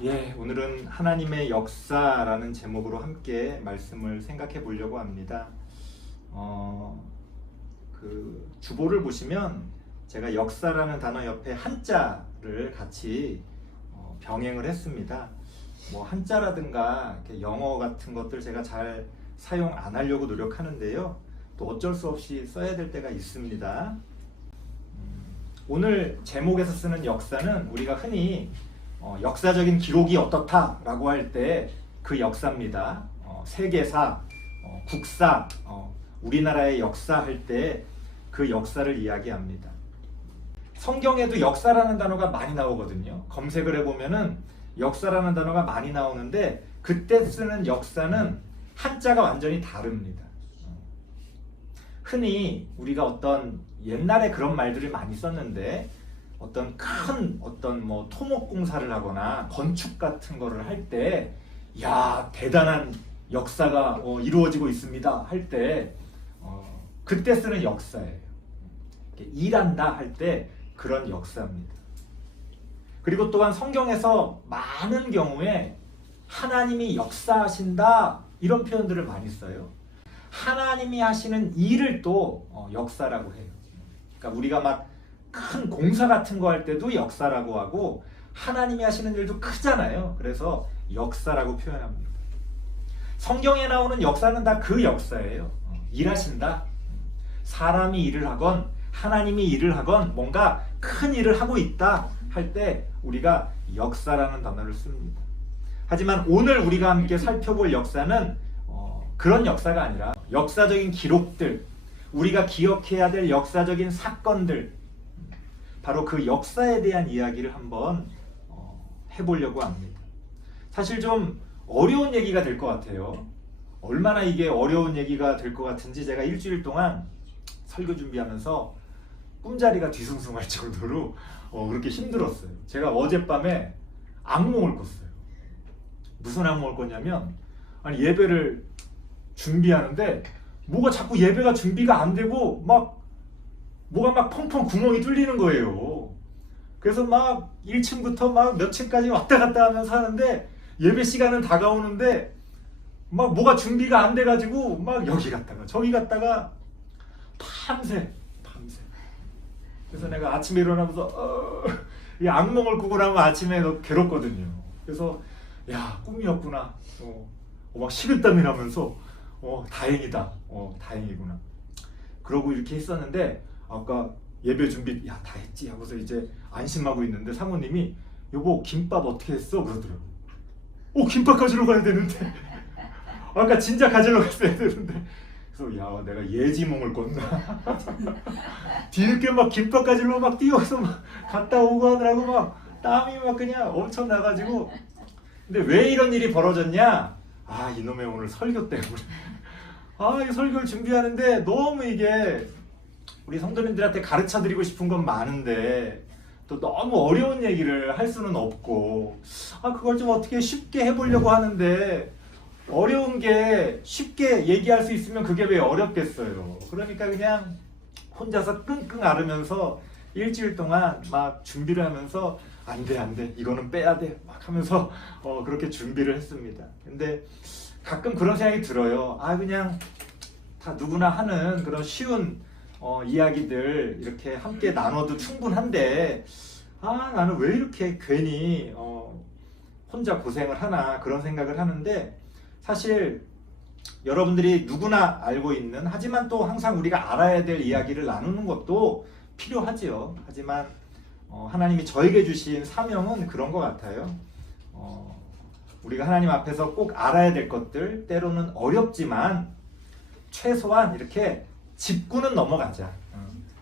오늘은 하나님의 역사라는 제목으로 함께 말씀을 생각해 보려고 합니다. 그 주보를 보시면 제가 역사라는 단어 옆에 한자를 같이 병행을 했습니다. 뭐 한자라든가 이렇게 영어 같은 것들 제가 잘 사용 안 하려고 노력하는데요. 또 어쩔 수 없이 써야 될 때가 있습니다. 오늘 제목에서 쓰는 역사는 우리가 흔히 역사적인 기록이 어떻다라고 할 때 그 역사입니다. 세계사, 국사, 우리나라의 역사 할 때 그 역사를 이야기합니다. 성경에도 역사라는 단어가 많이 나오거든요. 검색을 해보면은 역사라는 단어가 많이 나오는데 그때 쓰는 역사는 한자가 완전히 다릅니다. 흔히 우리가 어떤 옛날에 그런 말들을 많이 썼는데 어떤 큰 뭐 토목공사를 하거나 건축 같은 거를 할 때 야 대단한 역사가 이루어지고 있습니다 할 때 그때 쓰는 역사예요. 일한다 할 때 그런 역사입니다. 그리고 또한 성경에서 많은 경우에 하나님이 역사하신다 이런 표현들을 많이 써요. 하나님이 하시는 일을 또 역사라고 해요. 그러니까 우리가 막 큰 공사 같은 거 할 때도 역사라고 하고 하나님이 하시는 일도 크잖아요. 그래서 역사라고 표현합니다. 성경에 나오는 역사는 다 그 역사예요. 일하신다. 사람이 일을 하건 하나님이 일을 하건 뭔가 큰 일을 하고 있다 할 때 우리가 역사라는 단어를 씁니다. 하지만 오늘 우리가 함께 살펴볼 역사는 그런 역사가 아니라 역사적인 기록들, 우리가 기억해야 될 역사적인 사건들, 바로 그 역사에 대한 이야기를 한번 해보려고 합니다. 사실 좀 어려운 얘기가 될 것 같아요. 얼마나 이게 어려운 얘기가 될 것 같은지 제가 일주일 동안 설교 준비하면서 꿈자리가 뒤숭숭할 정도로 그렇게 힘들었어요. 제가 어젯밤에 악몽을 꿨어요. 무슨 악몽을 꿨냐면 아니 예배를 준비하는데 뭐가 자꾸 예배가 준비가 안 되고 뭐가 막 펑펑 구멍이 뚫리는 거예요. 그래서 막 1층부터 막 몇 층까지 왔다 갔다 하면서 하는데 예배 시간은 다가오는데 막 뭐가 준비가 안 돼가지고 막 여기 갔다가 저기 갔다가 밤새. 그래서 내가 아침에 일어나면서 이 악몽을 꾸고 나면 아침에 괴롭거든요. 그래서 야 꿈이었구나. 막 식은땀이 나면서 다행이다. 다행이구나. 그러고 이렇게 했었는데 아까 예배 준비 다 했지 하고서 이제 안심하고 있는데 사모님이 여보 김밥 어떻게 했어? 그러더라고. 김밥 가지러 가야 되는데 아까 진짜 가지러 갔어야 되는데 그래서 야 내가 예지몽을 꿨나. 뒤늦게 막 김밥 가지러 막 뛰어서 막 갔다 오고 하느라고 막 땀이 막 그냥 엄청 나가지고. 근데 왜 이런 일이 벌어졌냐? 이놈의 오늘 설교 때문에. 이 설교를 준비하는데 너무 이게 우리 성도님들한테 가르쳐드리고 싶은 건 많은데 또 너무 어려운 얘기를 할 수는 없고 그걸 좀 어떻게 쉽게 해보려고 하는데 어려운 게 쉽게 얘기할 수 있으면 그게 왜 어렵겠어요. 그러니까 그냥 혼자서 끙끙 앓으면서 일주일 동안 막 준비를 하면서 안 돼 이거는 빼야 돼 막 하면서 그렇게 준비를 했습니다. 근데 가끔 그런 생각이 들어요. 그냥 다 누구나 하는 그런 쉬운 이야기들 이렇게 함께 나눠도 충분한데 나는 왜 이렇게 괜히 혼자 고생을 하나 그런 생각을 하는데 사실 여러분들이 누구나 알고 있는 하지만 또 항상 우리가 알아야 될 이야기를 나누는 것도 필요하지요. 하지만 하나님이 저에게 주신 사명은 그런 것 같아요. 우리가 하나님 앞에서 꼭 알아야 될 것들 때로는 어렵지만 최소한 이렇게 짚고는 넘어가자.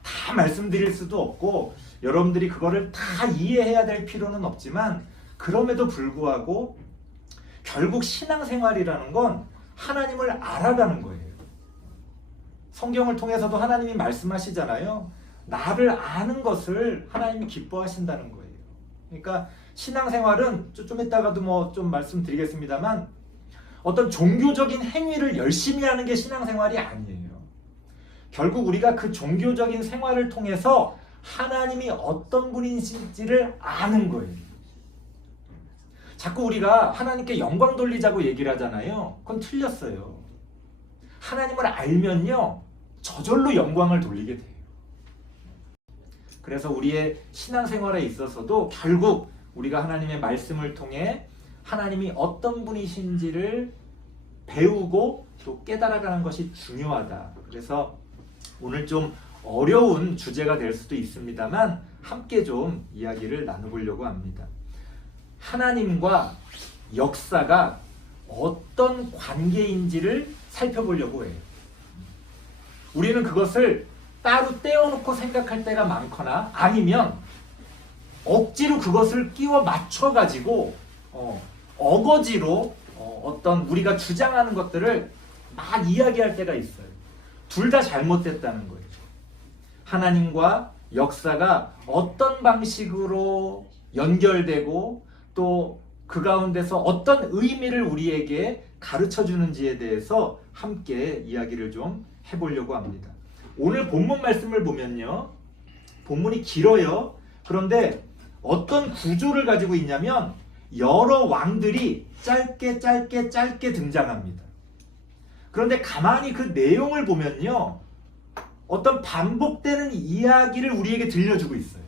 다 말씀드릴 수도 없고 여러분들이 그거를 다 이해해야 될 필요는 없지만 그럼에도 불구하고 결국 신앙생활이라는 건 하나님을 알아가는 거예요. 성경을 통해서도 하나님이 말씀하시잖아요. 나를 아는 것을 하나님이 기뻐하신다는 거예요. 그러니까 신앙생활은 좀 이따가도 좀 말씀드리겠습니다만 어떤 종교적인 행위를 열심히 하는 게 신앙생활이 아니에요. 결국 우리가 그 종교적인 생활을 통해서 하나님이 어떤 분이신지를 아는 거예요. 자꾸 우리가 하나님께 영광 돌리자고 얘기를 하잖아요. 그건 틀렸어요. 하나님을 알면요, 저절로 영광을 돌리게 돼요. 그래서 우리의 신앙생활에 있어서도 결국 우리가 하나님의 말씀을 통해 하나님이 어떤 분이신지를 배우고 또 깨달아가는 것이 중요하다. 그래서 오늘 좀 어려운 주제가 될 수도 있습니다만 함께 좀 이야기를 나눠보려고 합니다. 하나님과 역사가 어떤 관계인지를 살펴보려고 해요. 우리는 그것을 따로 떼어놓고 생각할 때가 많거나 아니면 억지로 그것을 끼워 맞춰가지고 어거지로 어떤 우리가 주장하는 것들을 막 이야기할 때가 있어요. 둘 다 잘못됐다는 거예요. 하나님과 역사가 어떤 방식으로 연결되고 또 그 가운데서 어떤 의미를 우리에게 가르쳐 주는지에 대해서 함께 이야기를 좀 해보려고 합니다. 오늘 본문 말씀을 보면요, 본문이 길어요. 그런데 어떤 구조를 가지고 있냐면 여러 왕들이 짧게 등장합니다. 그런데 가만히 그 내용을 보면요, 어떤 반복되는 이야기를 우리에게 들려주고 있어요.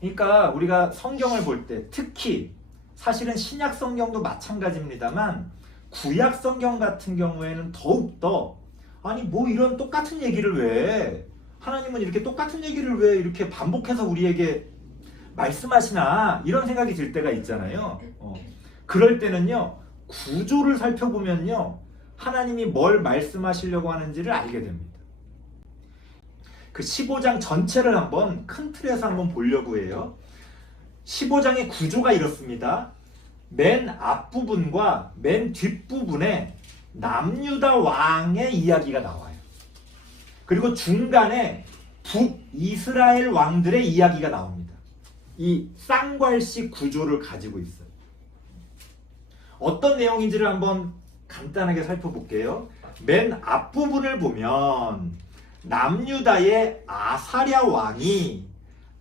그러니까 우리가 성경을 볼 때 특히 사실은 신약 성경도 마찬가지입니다만 구약 성경 같은 경우에는 더욱더 아니 뭐 이런 똑같은 얘기를 왜 하나님은 이렇게 똑같은 얘기를 왜 이렇게 반복해서 우리에게 말씀하시나 이런 생각이 들 때가 있잖아요. 그럴 때는요, 구조를 살펴보면요, 하나님이 뭘 말씀하시려고 하는지를 알게 됩니다. 그 15장 전체를 한번 큰 틀에서 한번 보려고 해요. 15장의 구조가 이렇습니다. 맨 앞부분과 맨 뒷부분에 남유다 왕의 이야기가 나와요. 그리고 중간에 북이스라엘 왕들의 이야기가 나옵니다. 이 쌍괄식 구조를 가지고 있어요. 어떤 내용인지를 한번 간단하게 살펴볼게요. 맨 앞부분을 보면 남유다의 아사랴 왕이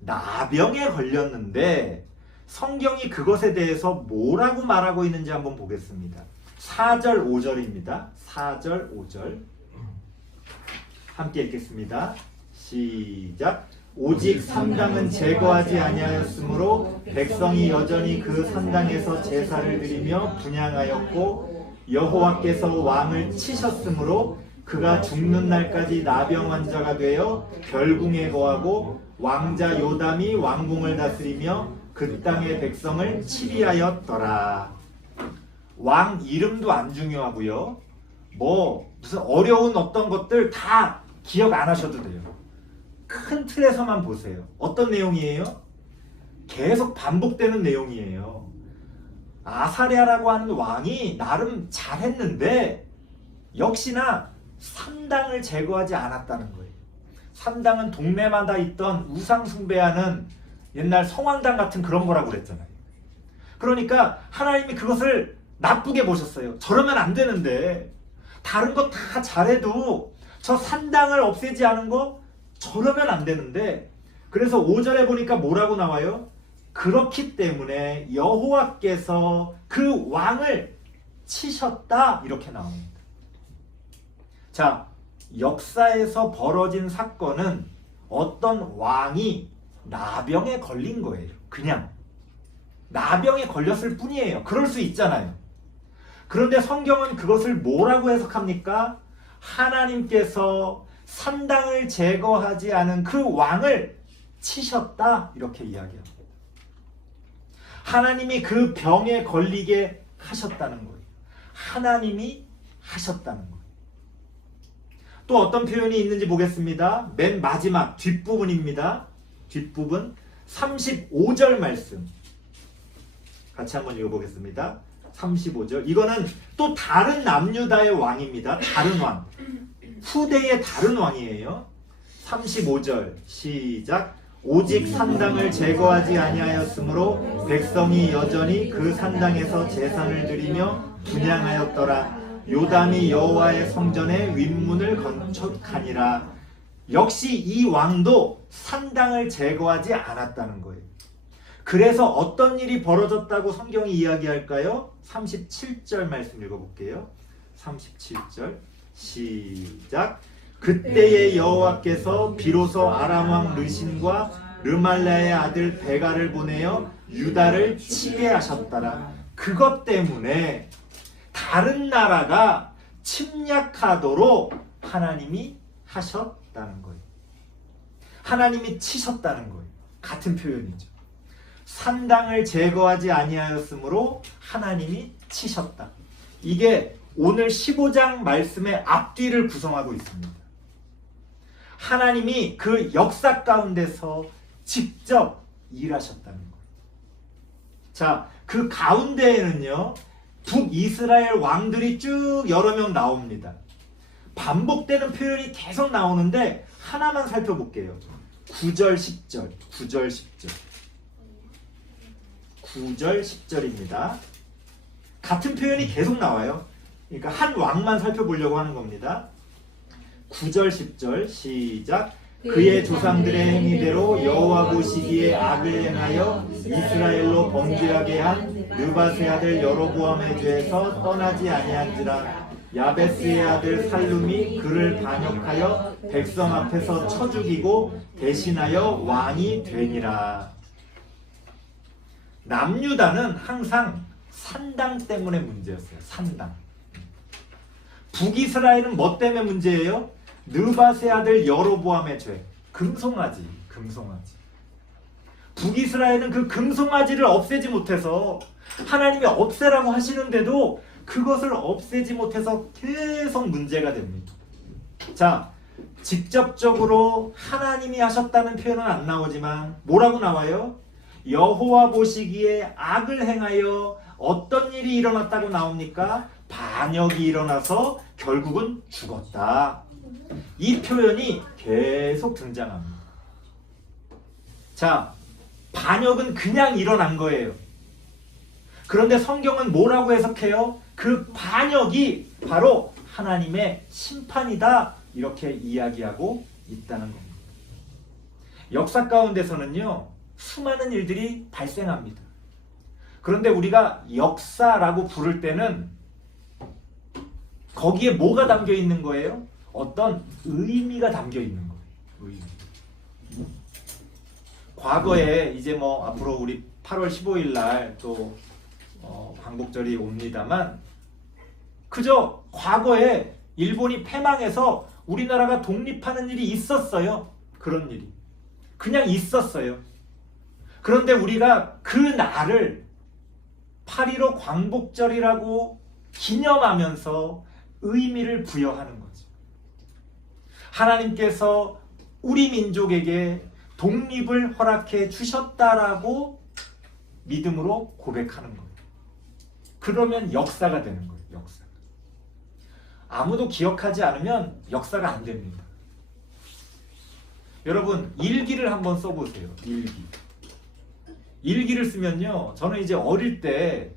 나병에 걸렸는데 성경이 그것에 대해서 뭐라고 말하고 있는지 한번 보겠습니다. 4절 5절입니다. 4절 5절 함께 읽겠습니다. 시작. 오직 산당은 제거하지 아니하였으므로 백성이 여전히 그 산당에서 제사를 드리며 분향하였고 여호와께서 왕을 치셨으므로 그가 죽는 날까지 나병 환자가 되어 별궁에 거하고 왕자 요담이 왕궁을 다스리며 그 땅의 백성을 치리하였더라. 왕 이름도 안 중요하고요. 뭐 무슨 어려운 어떤 것들 다 기억 안 하셔도 돼요. 큰 틀에서만 보세요. 어떤 내용이에요? 계속 반복되는 내용이에요. 아사랴라고 하는 왕이 나름 잘했는데 역시나 산당을 제거하지 않았다는 거예요. 산당은 동네마다 있던 우상 숭배하는 옛날 성황당 같은 그런 거라고 그랬잖아요. 그러니까 하나님이 그것을 나쁘게 보셨어요. 저러면 안 되는데 다른 거 다 잘해도 저 산당을 없애지 않은 거 저러면 안 되는데 그래서 5절에 보니까 뭐라고 나와요? 그렇기 때문에 여호와께서 그 왕을 치셨다 이렇게 나옵니다. 자, 역사에서 벌어진 사건은 어떤 왕이 나병에 걸린 거예요. 그냥 나병에 걸렸을 뿐이에요. 그럴 수 있잖아요. 그런데 성경은 그것을 뭐라고 해석합니까? 하나님께서 산당을 제거하지 않은 그 왕을 치셨다 이렇게 이야기합니다. 하나님이 그 병에 걸리게 하셨다는 거예요. 하나님이 하셨다는 거예요. 또 어떤 표현이 있는지 보겠습니다. 맨 마지막 뒷부분입니다. 뒷부분 35절 말씀 같이 한번 읽어보겠습니다. 35절 이거는 또 다른 남유다의 왕입니다. 다른 왕 후대의 다른 왕이에요. 35절 시작. 오직 산당을 제거하지 아니하였으므로 백성이 여전히 그 산당에서 제사를 드리며 분향하였더라. 요담이 여호와의 성전에 윗문을 그래서 어떤 일이 벌어졌다고 성경이 이야기할까요? 37절 말씀 읽어볼게요. 37절 시작. 그때의 여호와께서 비로소 아람 왕 르신과 르말라의 아들 베가를 보내어 유다를 치게 하셨더라. 그것 때문에 다른 나라가 침략하도록 하나님이 하셨다는 거예요. 하나님이 치셨다는 거예요. 같은 표현이죠. 산당을 제거하지 아니하였으므로 하나님이 치셨다. 이게 오늘 15장 말씀의 앞뒤를 구성하고 있습니다. 하나님이 그 역사 가운데서 직접 일하셨다는 거예요. 자, 그 가운데에는요, 북이스라엘 왕들이 쭉 여러 명 나옵니다. 반복되는 표현이 계속 나오는데 하나만 살펴볼게요. 9절, 10절, 9절, 10절. 9절, 10절입니다. 같은 표현이 계속 나와요. 그러니까 한 왕만 살펴보려고 하는 겁니다. 9절, 10절 시작. 그의 조상들의 행위대로 여호와 보시기에 악을 행하여 이스라엘로 범죄하게 한 느밧의 아들 여로보암의 죄에서 떠나지 아니한지라. 야베스의 아들 살룸이 그를 반역하여 백성 앞에서 쳐 죽이고 대신하여 왕이 되니라. 남유다는 항상 산당 때문에 문제였어요. 산당. 북이스라엘은 뭐 때문에 문제예요? 느밧의 아들 여로보암의 죄. 금송아지. 북이스라엘은 그 금송아지를 없애지 못해서 하나님이 없애라고 하시는데도 그것을 없애지 못해서 계속 문제가 됩니다. 자, 직접적으로 하나님이 하셨다는 표현은 안 나오지만 뭐라고 나와요? 여호와 보시기에 악을 행하여 어떤 일이 일어났다고 나옵니까? 반역이 일어나서 결국은 죽었다. 이 표현이 계속 등장합니다. 자, 반역은 그냥 일어난 거예요. 그런데 성경은 뭐라고 해석해요? 그 반역이 바로 하나님의 심판이다. 이렇게 이야기하고 있다는 겁니다. 역사 가운데서는요, 수많은 일들이 발생합니다. 그런데 우리가 역사라고 부를 때는 거기에 뭐가 담겨 있는 거예요? 어떤 의미가 담겨 있는 거예요. 의미. 과거에 이제 뭐 앞으로 우리 8월 15일 날 또 광복절이 옵니다만 그저 과거에 일본이 패망해서 우리나라가 독립하는 일이 있었어요. 그런 일이. 그냥 있었어요. 그런데 우리가 그 날을 8.15 광복절이라고 기념하면서 의미를 부여하는 거죠. 하나님께서 우리 민족에게 독립을 허락해 주셨다라고 믿음으로 고백하는 거예요. 그러면 역사가 되는 거예요. 역사. 아무도 기억하지 않으면 역사가 안 됩니다. 여러분, 일기를 한번 써보세요. 일기를 쓰면요, 저는 이제 어릴 때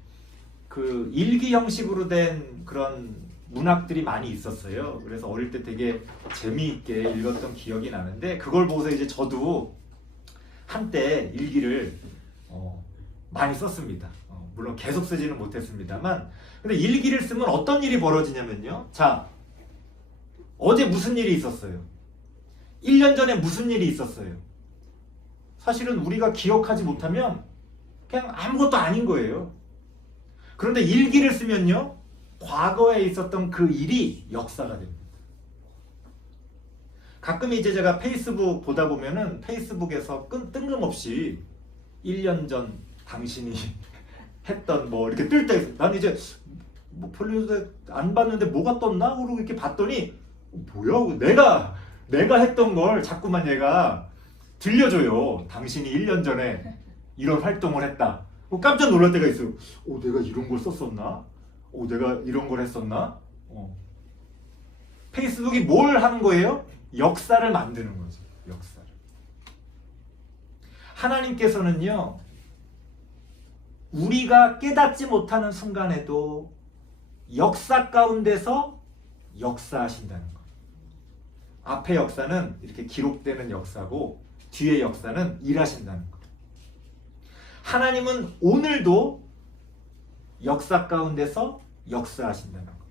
그 일기 형식으로 된 그런 문학들이 많이 있었어요. 그래서 어릴 때 되게 재미있게 읽었던 기억이 나는데 그걸 보고서 이제 저도 한때 일기를 많이 썼습니다. 물론 계속 쓰지는 못했습니다만, 근데 일기를 쓰면 어떤 일이 벌어지냐면요. 자, 어제 무슨 일이 있었어요? 1년 전에 무슨 일이 있었어요? 사실은 우리가 기억하지 못하면 그냥 아무것도 아닌 거예요. 그런데 일기를 쓰면요, 과거에 있었던 그 일이 역사가 됩니다. 가끔 이제 제가 페이스북 보다 보면은 페이스북에서 뜬금없이 1년 전 당신이 했던 뭐 이렇게 뜰 때 난 이제 뭐 별로 안 봤는데 뭐가 떴나? 그러고 이렇게 봤더니 뭐야? 내가 했던 걸 자꾸만 얘가 들려줘요. 당신이 1년 전에 이런 활동을 했다. 깜짝 놀랄 때가 있어요. 내가 이런 걸 썼었나? 내가 이런 걸 했었나? 페이스북이 뭘 하는 거예요? 역사를 만드는 거죠. 역사를. 하나님께서는요, 우리가 깨닫지 못하는 순간에도 역사 가운데서 역사하신다는 거. 앞의 역사는 이렇게 기록되는 역사고 뒤의 역사는 일하신다는 거. 하나님은 오늘도 역사 가운데서 역사하신다는 거예요.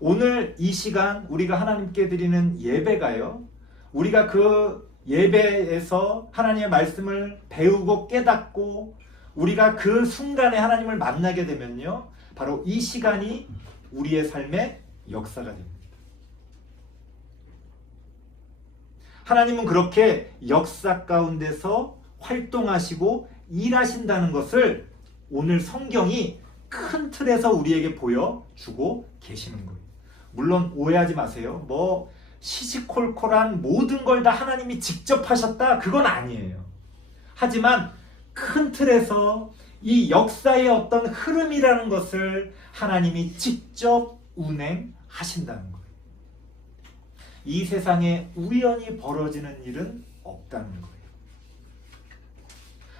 오늘 이 시간 우리가 하나님께 드리는 예배가요, 우리가 그 예배에서 하나님의 말씀을 배우고 깨닫고 우리가 그 순간에 하나님을 만나게 되면요, 바로 이 시간이 우리의 삶의 역사가 됩니다. 하나님은 그렇게 역사 가운데서 활동하시고 일하신다는 것을 오늘 성경이 큰 틀에서 우리에게 보여주고 계시는 거예요. 물론 오해하지 마세요. 뭐 시시콜콜한 모든 걸 다 하나님이 직접 하셨다, 그건 아니에요. 하지만 큰 틀에서 이 역사의 어떤 흐름이라는 것을 하나님이 직접 운행하신다는 거예요. 이 세상에 우연히 벌어지는 일은 없다는 거예요.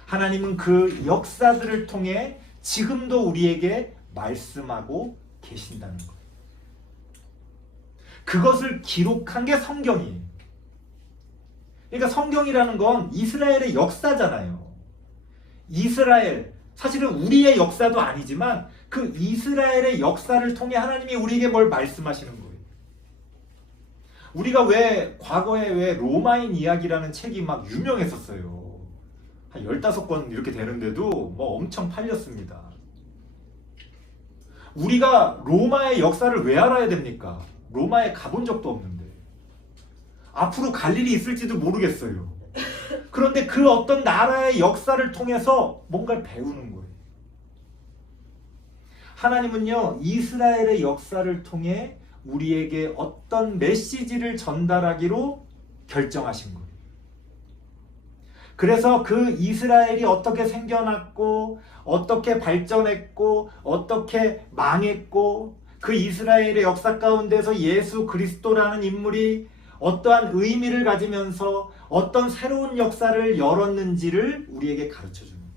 하나님은 그 역사들을 통해 지금도 우리에게 말씀하고 계신다는 거예요. 그것을 기록한 게 성경이에요. 그러니까 성경이라는 건 이스라엘의 역사잖아요. 이스라엘, 사실은 우리의 역사도 아니지만 그 이스라엘의 역사를 통해 하나님이 우리에게 뭘 말씀하시는 거예요. 우리가 왜 과거에 왜 로마인 이야기라는 책이 막 유명했었어요. 한 15권 이렇게 되는데도 뭐 엄청 팔렸습니다. 우리가 로마의 역사를 왜 알아야 됩니까? 로마에 가본 적도 없는데. 앞으로 갈 일이 있을지도 모르겠어요. 그런데 그 어떤 나라의 역사를 통해서 뭔가를 배우는 거예요. 하나님은요, 이스라엘의 역사를 통해 우리에게 어떤 메시지를 전달하기로 결정하신 거예요. 그래서 그 이스라엘이 어떻게 생겨났고 어떻게 발전했고 어떻게 망했고 그 이스라엘의 역사 가운데서 예수 그리스도라는 인물이 어떠한 의미를 가지면서 어떤 새로운 역사를 열었는지를 우리에게 가르쳐주는 거예요.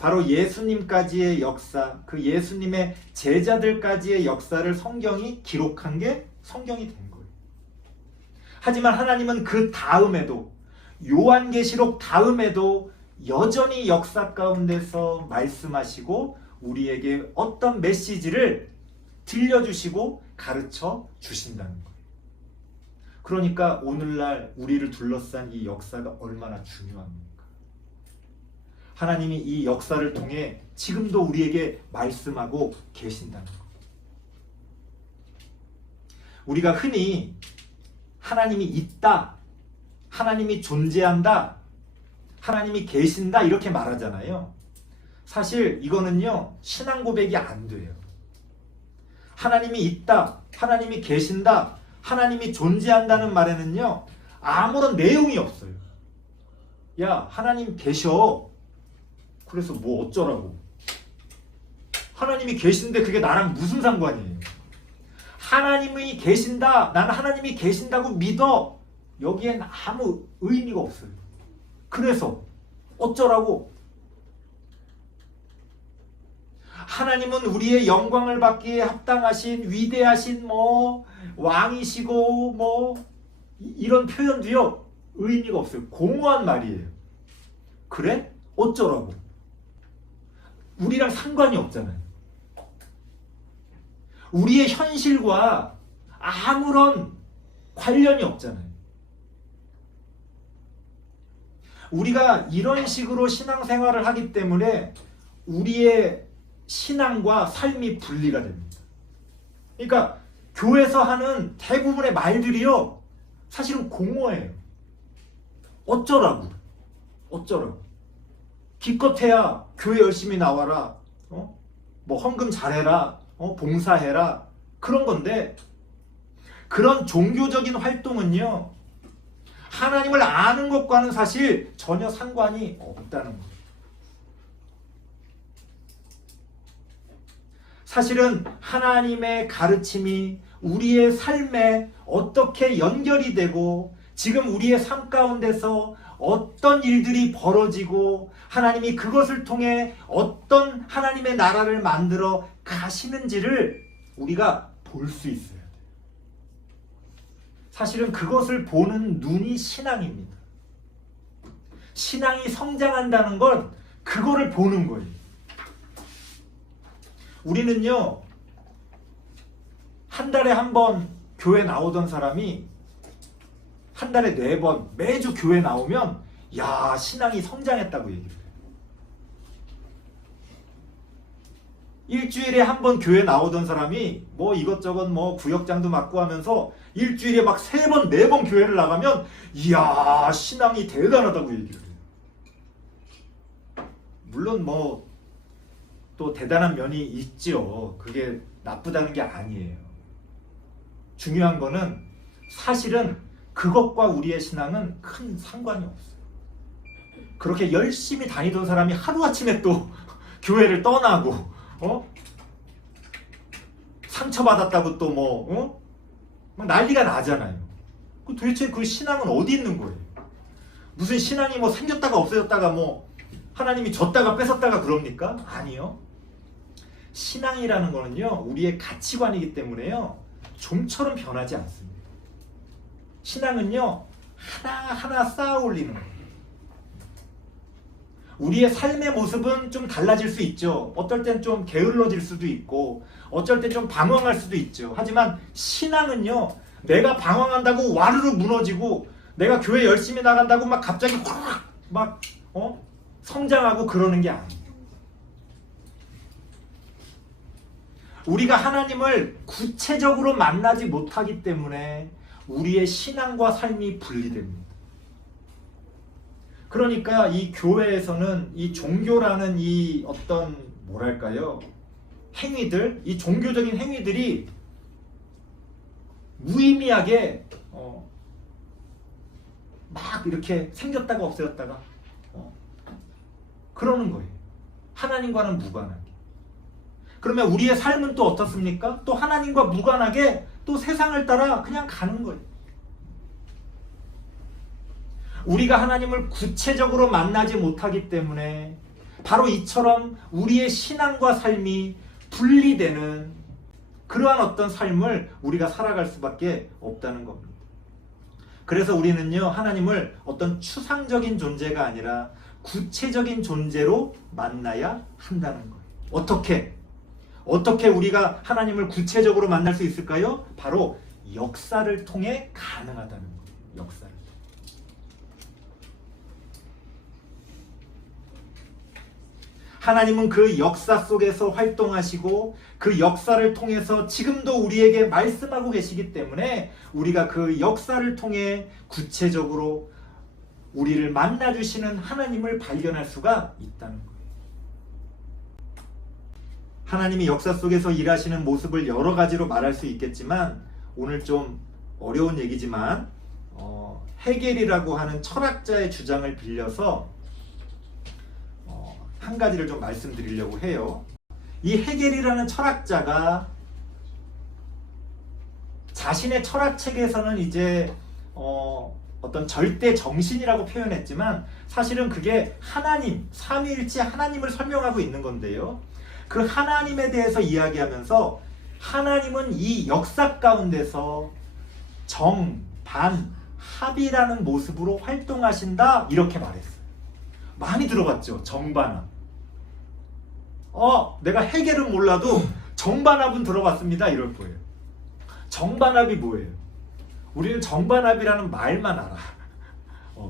바로 예수님까지의 역사, 그 예수님의 제자들까지의 역사를 성경이 기록한 게 성경이 된 거예요. 하지만 하나님은 그 다음에도, 요한계시록 다음에도 여전히 역사 가운데서 말씀하시고 우리에게 어떤 메시지를 들려주시고 가르쳐 주신다는 거예요. 그러니까 오늘날 우리를 둘러싼 이 역사가 얼마나 중요합니까? 하나님이 이 역사를 통해 지금도 우리에게 말씀하고 계신다는 것. 우리가 흔히 하나님이 있다, 하나님이 존재한다, 하나님이 계신다 이렇게 말하잖아요. 사실 이거는요, 신앙 고백이 안 돼요. 하나님이 있다, 하나님이 계신다, 하나님이 존재한다는 말에는요, 아무런 내용이 없어요. 야, 하나님 계셔. 그래서 뭐 어쩌라고. 하나님이 계신데 그게 나랑 무슨 상관이에요. 하나님이 계신다, 나는 하나님이 계신다고 믿어. 여기엔 아무 의미가 없어요. 그래서 어쩌라고. 하나님은 우리의 영광을 받기에 합당하신 위대하신 뭐 왕이시고 뭐 이런 표현도요, 의미가 없어요. 공허한 말이에요. 그래? 어쩌라고. 우리랑 상관이 없잖아요. 우리의 현실과 아무런 관련이 없잖아요. 우리가 이런 식으로 신앙생활을 하기 때문에 우리의 신앙과 삶이 분리가 됩니다. 그러니까 교회에서 하는 대부분의 말들이요, 사실은 공허해요. 어쩌라고. 어쩌라고. 기껏해야 교회 열심히 나와라, 뭐 헌금 잘해라, 봉사해라, 그런 건데, 그런 종교적인 활동은요, 하나님을 아는 것과는 사실 전혀 상관이 없다는 거예요. 사실은 하나님의 가르침이 우리의 삶에 어떻게 연결이 되고 지금 우리의 삶 가운데서 어떤 일들이 벌어지고 하나님이 그것을 통해 어떤 하나님의 나라를 만들어 가시는지를 우리가 볼 수 있어야 돼요. 사실은 그것을 보는 눈이 신앙입니다. 신앙이 성장한다는 건 그거를 보는 거예요. 우리는요, 한 달에 한 번 교회 나오던 사람이 한 달에 4번 매주 교회 나오면 야, 신앙이 성장했다고 얘기를 해요. 일주일에 한 번 교회 나오던 사람이 뭐 이것저것 뭐 구역장도 맡고 하면서 일주일에 막 3번, 4번 교회를 나가면 이야, 신앙이 대단하다고 얘기를 해요. 물론 뭐 또 대단한 면이 있죠. 그게 나쁘다는 게 아니에요. 중요한 거는 사실은 그것과 우리의 신앙은 큰 상관이 없어요. 그렇게 열심히 다니던 사람이 하루아침에 또 교회를 떠나고 상처받았다고 또 막 난리가 나잖아요. 도대체 그 신앙은 어디 있는 거예요? 무슨 신앙이 뭐 생겼다가 없어졌다가 뭐 하나님이 줬다가 뺏었다가 그럽니까? 아니요. 신앙이라는 거는요, 우리의 가치관이기 때문에요, 좀처럼 변하지 않습니다. 신앙은요, 하나하나 쌓아 올리는 거예요. 우리의 삶의 모습은 좀 달라질 수 있죠. 어떨 땐 좀 게을러질 수도 있고, 어쩔 땐 좀 방황할 수도 있죠. 하지만 신앙은요, 내가 방황한다고 와르르 무너지고, 내가 교회 열심히 나간다고 막 갑자기 확 막 성장하고 그러는 게 아니에요. 우리가 하나님을 구체적으로 만나지 못하기 때문에 우리의 신앙과 삶이 분리됩니다. 그러니까 이 교회에서는 이 종교라는 이 어떤 뭐랄까요, 행위들, 이 종교적인 행위들이 무의미하게 막 이렇게 생겼다가 없어졌다가 그러는 거예요. 하나님과는 무관하게. 그러면 우리의 삶은 또 어떻습니까? 또 하나님과 무관하게 또 세상을 따라 그냥 가는 거예요. 우리가 하나님을 구체적으로 만나지 못하기 때문에 바로 이처럼 우리의 신앙과 삶이 분리되는 그러한 어떤 삶을 우리가 살아갈 수밖에 없다는 겁니다. 그래서 우리는요, 하나님을 어떤 추상적인 존재가 아니라 구체적인 존재로 만나야 한다는 거예요. 어떻게 우리가 하나님을 구체적으로 만날 수 있을까요? 바로 역사를 통해 가능하다는 거예요. 역사를. 하나님은 그 역사 속에서 활동하시고 그 역사를 통해서 지금도 우리에게 말씀하고 계시기 때문에 우리가 그 역사를 통해 구체적으로 우리를 만나주시는 하나님을 발견할 수가 있다는 거예요. 하나님이 역사 속에서 일하시는 모습을 여러 가지로 말할 수 있겠지만 오늘 좀 어려운 얘기지만 헤겔이라고 하는 철학자의 주장을 빌려서 한 가지를 좀 말씀드리려고 해요. 이 헤겔이라는 철학자가 자신의 철학책에서는 이제 어떤 절대 정신이라고 표현했지만 사실은 그게 하나님, 삼위일체 하나님을 설명하고 있는 건데요. 그 하나님에 대해서 이야기하면서 하나님은 이 역사 가운데서 정, 반, 합이라는 모습으로 활동하신다 이렇게 말했어요. 많이 들어봤죠? 정반합. 내가 헤겔은 몰라도 정반합은 들어봤습니다 이럴 거예요. 정반합이 뭐예요? 우리는 정반합이라는 말만 알아.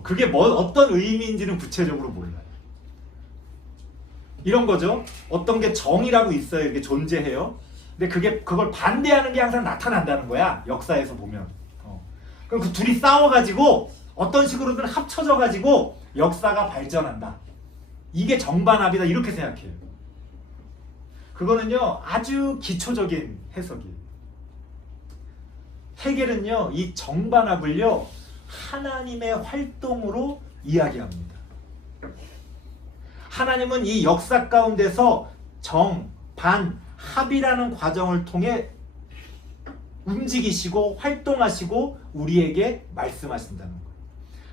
그게 어떤 의미인지는 구체적으로 몰라요. 이런 거죠. 어떤 게 정이라고 있어요. 이렇게 존재해요. 근데 그걸 반대하는 게 항상 나타난다는 거야. 역사에서 보면. 그럼 그 둘이 싸워가지고 어떤 식으로든 합쳐져가지고 역사가 발전한다. 이게 정반합이다. 이렇게 생각해요. 그거는요, 아주 기초적인 해석이에요. 헤겔은요, 이 정반합을요, 하나님의 활동으로 이야기합니다. 하나님은 이 역사 가운데서 정, 반, 합이라는 과정을 통해 움직이시고 활동하시고 우리에게 말씀하신다는 거예요.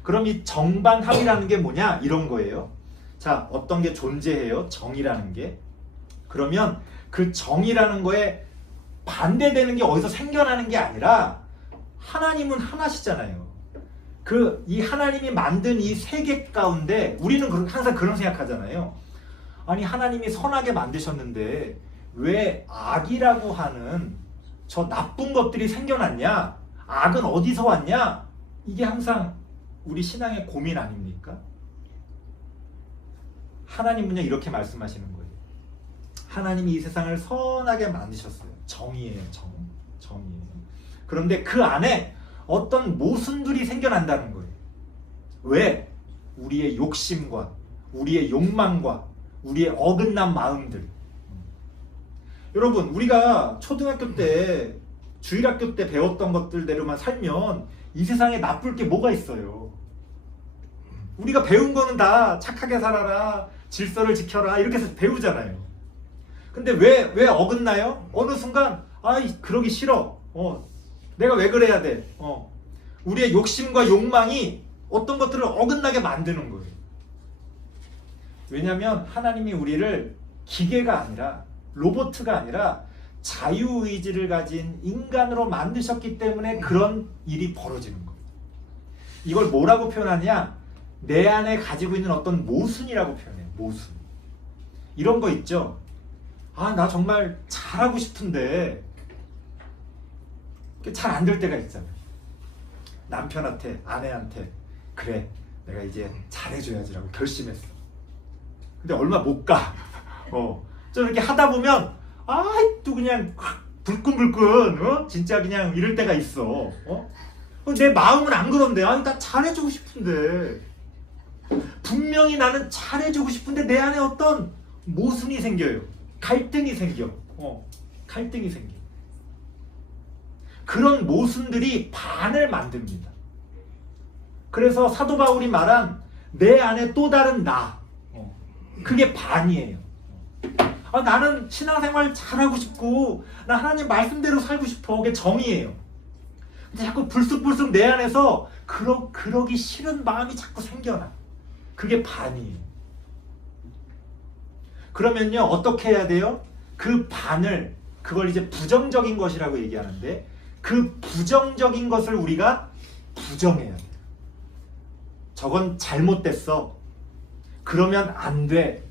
그럼 이 정반합이라는 게 뭐냐? 이런 거예요. 자, 어떤 게 존재해요? 정이라는 게. 그러면 그 정이라는 거에 반대되는 게 어디서 생겨나는 게 아니라 하나님은 하나시잖아요. 이 하나님이 만든 이 세계 가운데 우리는 항상 그런 생각하잖아요. 아니 하나님이 선하게 만드셨는데 왜 악이라고 하는 저 나쁜 것들이 생겨났냐? 악은 어디서 왔냐? 이게 항상 우리 신앙의 고민 아닙니까? 하나님은요 이렇게 말씀하시는 거예요. 하나님이 이 세상을 선하게 만드셨어요. 정의예요. 정의예요. 그런데 그 안에 어떤 모순들이 생겨난다는 거예요. 왜? 우리의 욕심과 우리의 욕망과 우리의 어긋난 마음들. 여러분 우리가 초등학교 때 주일학교 때 배웠던 것들대로만 살면 이 세상에 나쁠 게 뭐가 있어요. 우리가 배운 거는 다 착하게 살아라, 질서를 지켜라 이렇게 해서 배우잖아요. 근데 왜 어긋나요? 어느 순간 그러기 싫어. 내가 왜 그래야 돼? 우리의 욕심과 욕망이 어떤 것들을 어긋나게 만드는 거예요. 왜냐하면 하나님이 우리를 기계가 아니라 로봇가 아니라 자유의지를 가진 인간으로 만드셨기 때문에 그런 일이 벌어지는 거예요. 이걸 뭐라고 표현하냐? 내 안에 가지고 있는 어떤 모순이라고 표현해요. 모순. 이런 거 있죠. 나 정말 잘하고 싶은데 잘 안 될 때가 있잖아요. 남편한테, 아내한테 그래 내가 이제 잘해줘야지라고 결심했어. 근데 얼마 못 가. 좀 이렇게 하다 보면 또 그냥 불끈불끈 진짜 그냥 이럴 때가 있어. 내 마음은 안 그런데 나 잘해주고 싶은데 분명히 나는 잘해주고 싶은데 내 안에 어떤 모순이 생겨요. 갈등이 생겨. 갈등이 생겨. 그런 모순들이 반을 만듭니다. 그래서 사도 바울이 말한 내 안에 또 다른 나, 그게 반이에요. 나는 신앙생활 잘하고 싶고 나 하나님 말씀대로 살고 싶어. 그게 정의예요. 근데 자꾸 불쑥불쑥 내 안에서 그러기 싫은 마음이 자꾸 생겨나. 그게 반이에요. 그러면요 어떻게 해야 돼요? 그 반을 그걸 이제 부정적인 것이라고 얘기하는데 그 부정적인 것을 우리가 부정해야 돼요. 저건 잘못됐어. 그러면 안 돼.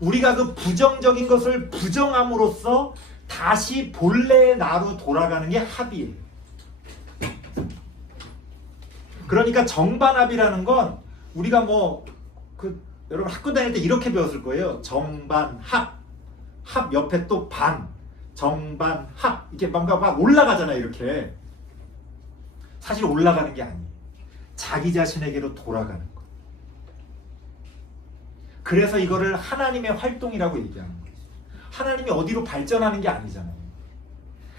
우리가 그 부정적인 것을 부정함으로써 다시 본래의 나로 돌아가는 게 합이에요. 그러니까 정반합이라는 건 우리가 여러분 학교 다닐 때 이렇게 배웠을 거예요. 정반합. 합 옆에 또 반. 정반합. 이렇게 뭔가 막 올라가잖아요. 이렇게. 사실 올라가는 게 아니에요. 자기 자신에게로 돌아가는 거. 그래서 이거를 하나님의 활동이라고 얘기하는 거예요. 하나님이 어디로 발전하는 게 아니잖아요.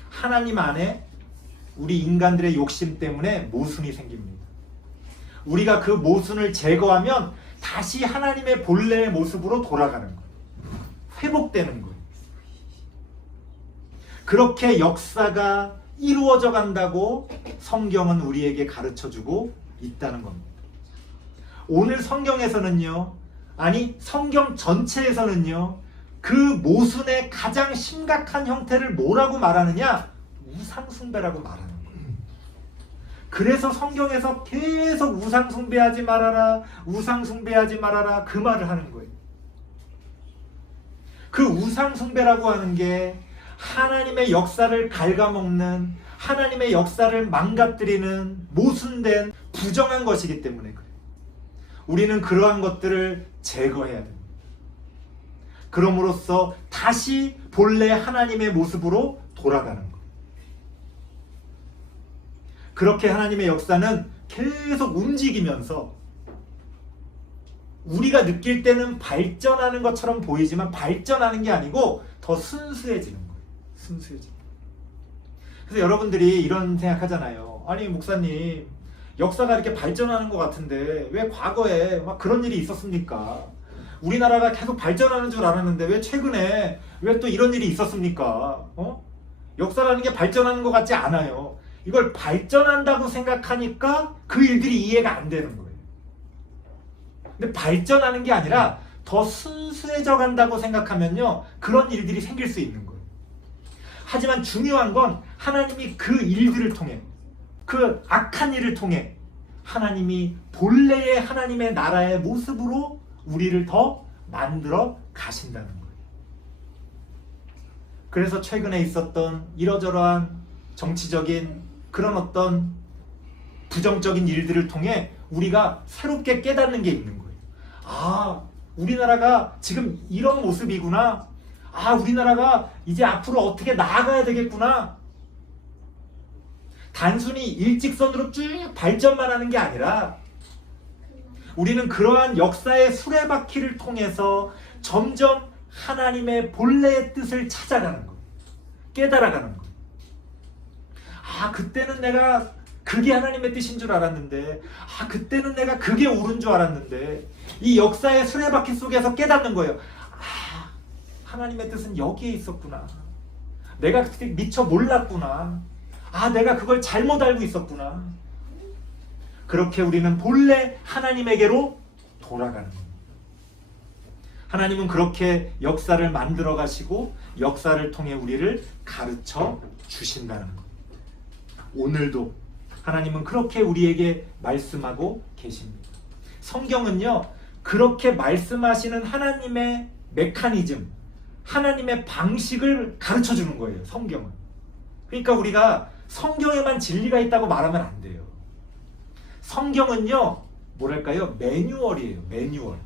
하나님 안에 우리 인간들의 욕심 때문에 모순이 생깁니다. 우리가 그 모순을 제거하면 다시 하나님의 본래의 모습으로 돌아가는 거예요. 회복되는 거예요. 그렇게 역사가 이루어져 간다고 성경은 우리에게 가르쳐주고 있다는 겁니다. 오늘 성경에서는요, 아니 성경 전체에서는요, 그 모순의 가장 심각한 형태를 뭐라고 말하느냐? 우상숭배라고 말하는 거예요. 그래서 성경에서 계속 우상숭배하지 말아라, 우상숭배하지 말아라 그 말을 하는 거예요. 그 우상숭배라고 하는 게 하나님의 역사를 갉아먹는, 하나님의 역사를 망가뜨리는 모순된 부정한 것이기 때문에 그래요. 우리는 그러한 것들을 제거해야 됩니다. 그럼으로써 다시 본래 하나님의 모습으로 돌아가는 것. 그렇게 하나님의 역사는 계속 움직이면서 우리가 느낄 때는 발전하는 것처럼 보이지만 발전하는 게 아니고 더 순수해지는 거예요. 순수해지는 거예요. 그래서 여러분들이 이런 생각하잖아요. 아니 목사님, 역사가 이렇게 발전하는 것 같은데 왜 과거에 막 그런 일이 있었습니까? 우리나라가 계속 발전하는 줄 알았는데 왜 최근에 왜 또 이런 일이 있었습니까? 역사라는 게 발전하는 것 같지 않아요. 이걸 발전한다고 생각하니까 그 일들이 이해가 안 되는 거예요. 근데 발전하는 게 아니라 더 순수해져 간다고 생각하면요, 그런 일들이 생길 수 있는 거예요. 하지만 중요한 건 하나님이 그 일들을 통해, 그 악한 일을 통해 하나님이 본래의 하나님의 나라의 모습으로 우리를 더 만들어 가신다는 거예요. 그래서 최근에 있었던 이러저러한 정치적인 그런 어떤 부정적인 일들을 통해 우리가 새롭게 깨닫는 게 있는 거예요. 아, 우리나라가 지금 이런 모습이구나. 아, 우리나라가 이제 앞으로 어떻게 나아가야 되겠구나. 단순히 일직선으로 쭉 발전만 하는 게 아니라 우리는 그러한 역사의 수레바퀴를 통해서 점점 하나님의 본래의 뜻을 찾아가는 거예요. 깨달아가는 거예요. 아, 그때는 내가 그게 하나님의 뜻인 줄 알았는데, 아, 그때는 내가 그게 옳은 줄 알았는데, 이 역사의 수레바퀴 속에서 깨닫는 거예요. 아, 하나님의 뜻은 여기에 있었구나. 내가 그때 미처 몰랐구나. 아, 내가 그걸 잘못 알고 있었구나. 그렇게 우리는 본래 하나님에게로 돌아가는 겁니다. 하나님은 그렇게 역사를 만들어 가시고 역사를 통해 우리를 가르쳐 주신다는 겁니다. 오늘도 하나님은 그렇게 우리에게 말씀하고 계십니다. 성경은요, 그렇게 말씀하시는 하나님의 메커니즘, 하나님의 방식을 가르쳐 주는 거예요. 성경은. 그러니까 우리가 성경에만 진리가 있다고 말하면 안 돼요. 성경은요, 뭐랄까요? 매뉴얼이에요. 매뉴얼.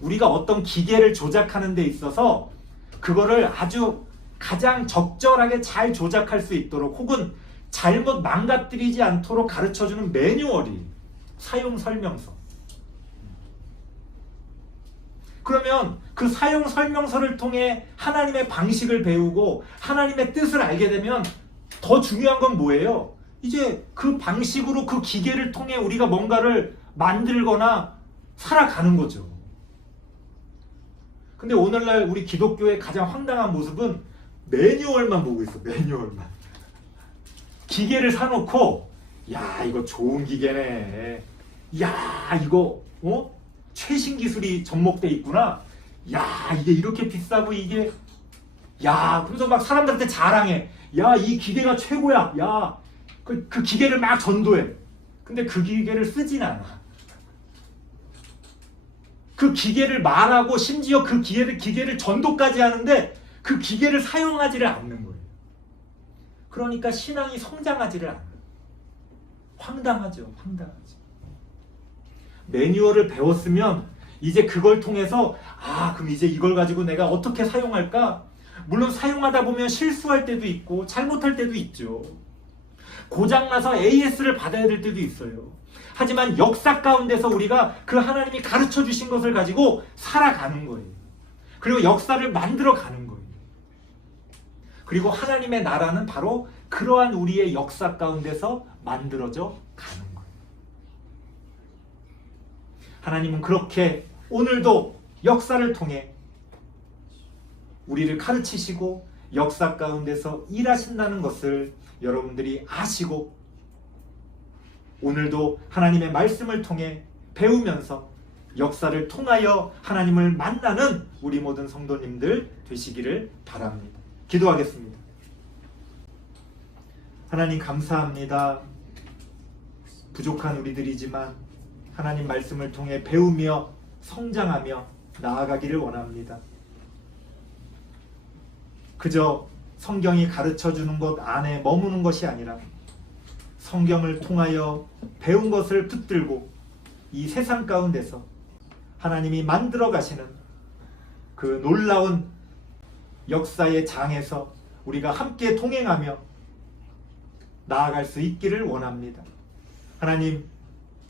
우리가 어떤 기계를 조작하는 데 있어서 그거를 아주 가장 적절하게 잘 조작할 수 있도록 혹은 잘못 망가뜨리지 않도록 가르쳐주는 매뉴얼이 사용 설명서. 그러면 그 사용 설명서를 통해 하나님의 방식을 배우고 하나님의 뜻을 알게 되면 더 중요한 건 뭐예요? 이제 그 방식으로 그 기계를 통해 우리가 뭔가를 만들거나 살아가는 거죠. 근데 오늘날 우리 기독교의 가장 황당한 모습은 매뉴얼만 보고 있어. 매뉴얼만. 기계를 사놓고, 야, 이거 좋은 기계네. 야, 이거 최신 기술이 접목돼 있구나. 야, 이게 이렇게 비싸고 이게, 야, 그래서 막 사람들한테 자랑해. 야, 이 기계가 최고야. 야, 그 기계를 막 전도해. 근데 그 기계를 쓰진 않아. 그 기계를 말하고 심지어 그 기계를 전도까지 하는데 그 기계를 사용하지를 않는 거예요. 그러니까 신앙이 성장하지를 않아요. 황당하죠. 황당하죠. 매뉴얼을 배웠으면 이제 그걸 통해서 아, 그럼 이제 이걸 가지고 내가 어떻게 사용할까? 물론 사용하다 보면 실수할 때도 있고 잘못할 때도 있죠. 고장나서 AS를 받아야 될 때도 있어요. 하지만 역사 가운데서 우리가 그 하나님이 가르쳐 주신 것을 가지고 살아가는 거예요. 그리고 역사를 만들어 가는 거예요. 그리고 하나님의 나라는 바로 그러한 우리의 역사 가운데서 만들어져 가는 거예요. 하나님은 그렇게 오늘도 역사를 통해 우리를 가르치시고 역사 가운데서 일하신다는 것을 여러분들이 아시고 오늘도 하나님의 말씀을 통해 배우면서 역사를 통하여 하나님을 만나는 우리 모든 성도님들 되시기를 바랍니다. 기도하겠습니다. 하나님 감사합니다. 부족한 우리들이지만 하나님 말씀을 통해 배우며 성장하며 나아가기를 원합니다. 그저 성경이 가르쳐주는 것 안에 머무는 것이 아니라 성경을 통하여 배운 것을 붙들고 이 세상 가운데서 하나님이 만들어 가시는 그 놀라운 역사의 장에서 우리가 함께 동행하며 나아갈 수 있기를 원합니다. 하나님,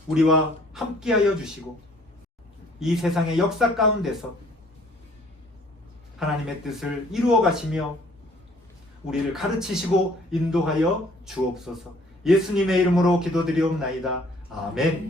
우리와 함께하여 주시고 이 세상의 역사 가운데서 하나님의 뜻을 이루어 가시며 우리를 가르치시고 인도하여 주옵소서. 예수님의 이름으로 기도드리옵나이다. 아멘.